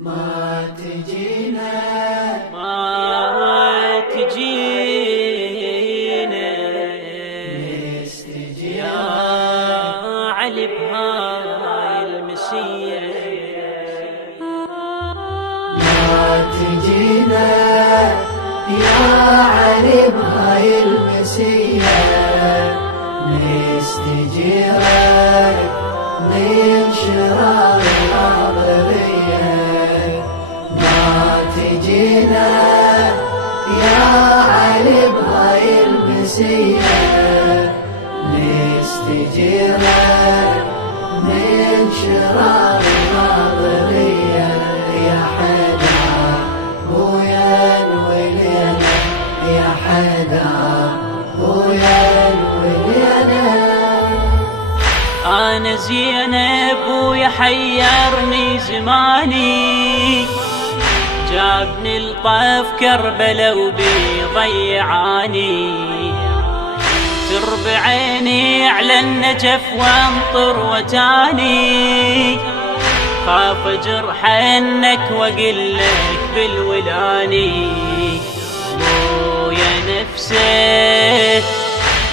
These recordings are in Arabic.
ما تجينا نستجيب يا علي بهاي المسية. ما تجينا يا علي بهاي المسية، نستجيرك من شرار الغاضبية. ما تجينا يا علي بهاي المسية، نستجيرك من شرار الغاضبية. يا حيدر بويا الولينا، يا حيدر بويا الولينا. أنا زينب ويا حيرني زماني، جابني الطاف كربلا وبيضيعاني. ترب عيني على النجف وانطر وتاني، خاف جرح انك واقلك بالولاني. بويا نفسه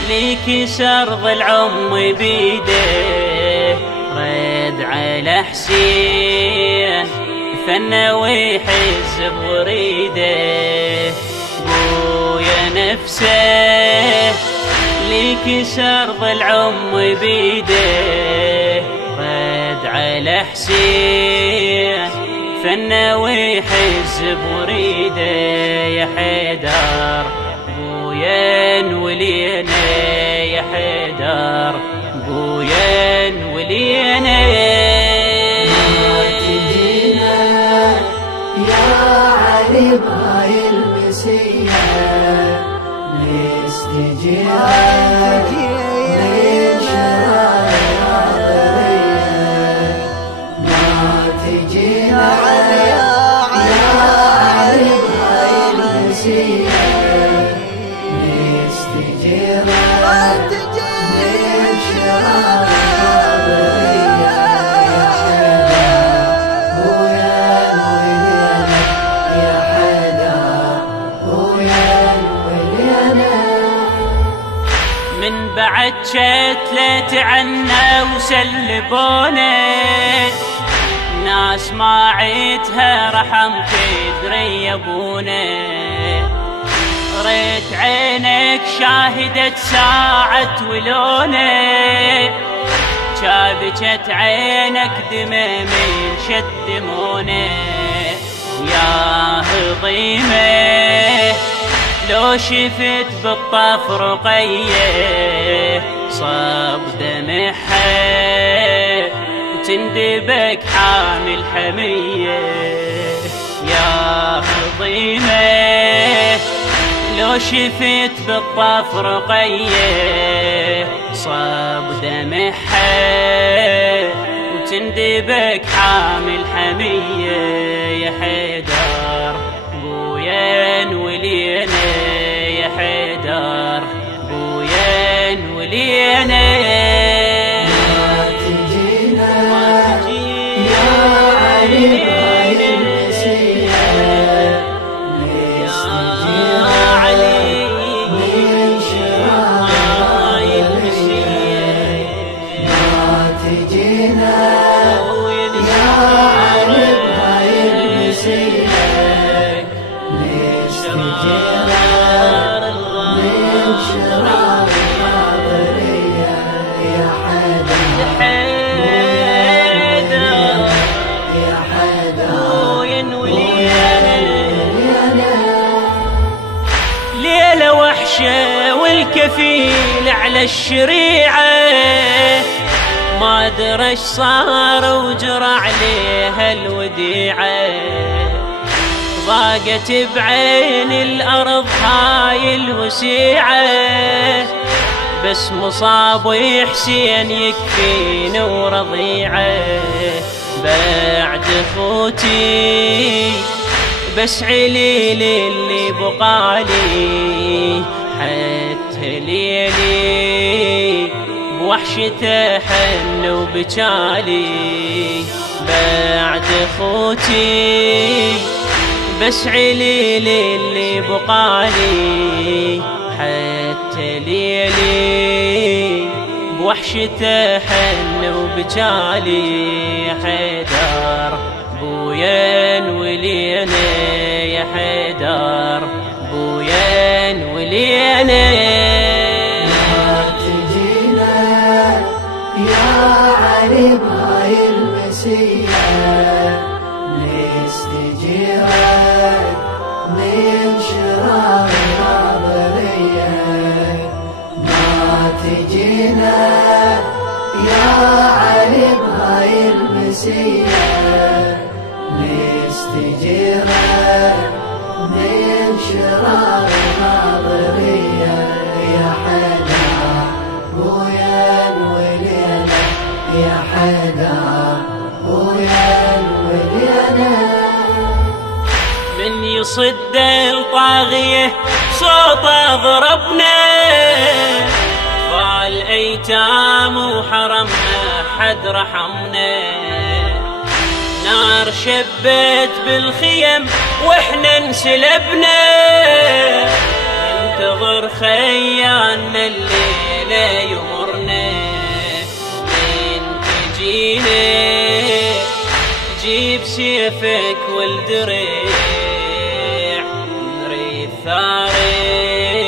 ليك سر ضل عمي بيده، رد على حسين فنى ويحز بوريده. بويا نفسه ليك سر ضل عمي بيده، رد على حسين فنى ويحز بوريده. يا حيدر بويا ولينا، يا حيدر بويا ولينا. ما تجينا يا علي بهاي المسية، نستجيرك من شرار الغاضبية. ما تجينا يا علي بهاي المسية، نستجيرك من شرار الغاضبية. يا حيدر بويا الولينا، يا حيدر بويا الولينا. من بعد شتلت عنا وسلبونا، ناس ما عيتها رحم تدري يا ابونا. ريت عينك شاهدت ساعة ولونة، شابكت عينك دمامين شدمونة. يا هضيمة لو شفت بالطف رقية، صب دمحها تندبك حامل حمية. يا هضيمة لو شفت بالطف رقية، صب دمحها وتندبك حامل حمية. يا حيدر بويا ولينا، يا حيدر بويا ولينا. ما تجينا يا علي بهاي المسية، نستجيرك من شرار الغاضبية. ما تجينا يا علي بهاي المسية، نستجيرك من شرار الغاضبية. يا حيدر يا حيدر بويا ولينا. ولينا. ليلة وحشة والكفيل على الشريعة، ما درى ايش صار وجرى عليها الوديعة. ضاقت بعين الأرض هاي الوسيعة، بس مصاب حسين يكفيني ورضيعة. بعد خوتي بس عليل اللي بقالي، حتى ليلي بوحشته حن وبجالي. بعد اخوتي، بس عليل اللي بقالي حتى ليلي بوحشته حن وبجالي. حيدر بوين ولينا يا حيدر بوين ولينا. ما تجينا يا علي بهاي المسية، نستجيرك من شرار الناظرية. ما تجينا يا علي بهاي المسية، نستجيرك من شرار الناظرية. يا حيدر وين ولينا يا حيدر وين ولينا. من يصد الطاغية صوته ضربنا، فالأيتام وحرمنا حد رحمنا. نار شبت بالخيم واحنا انسلبنا، ننتظر خيالنا الليلة يمرنا. من تجينا جيب سيفك والدريع، نريد ثاري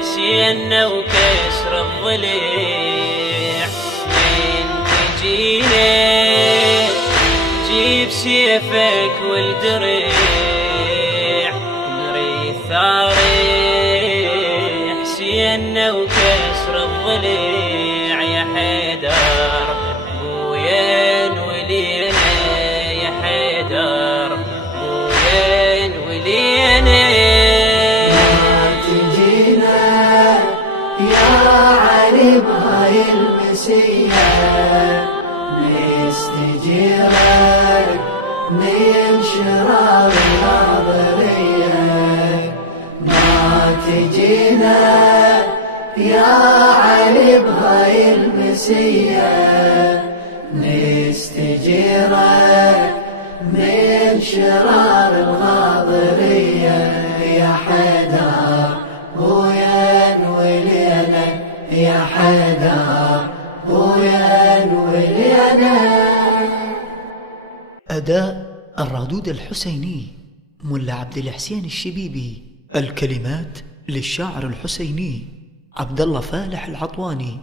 حسيننا وكسر الضليع. من تجينا جيب سيفك والدريع، نريد ثاري حسيننا وكسر الضليع. يا حيدر وين ولينا يا حيدر وين ولينا. ما تجينا يا علي بهاي المسية، نستجيرك من شرار الناظرية. ما تجينا يا علي بهاي المسية، نستجيرك من شرار الغاضرية. يا حيدر وين ولينا يا حيدر وين ولينا. أداء الرادود الحسيني ملا عبد الحسين الشبيبي. الكلمات للشاعر الحسيني عبد الله فالح العطواني.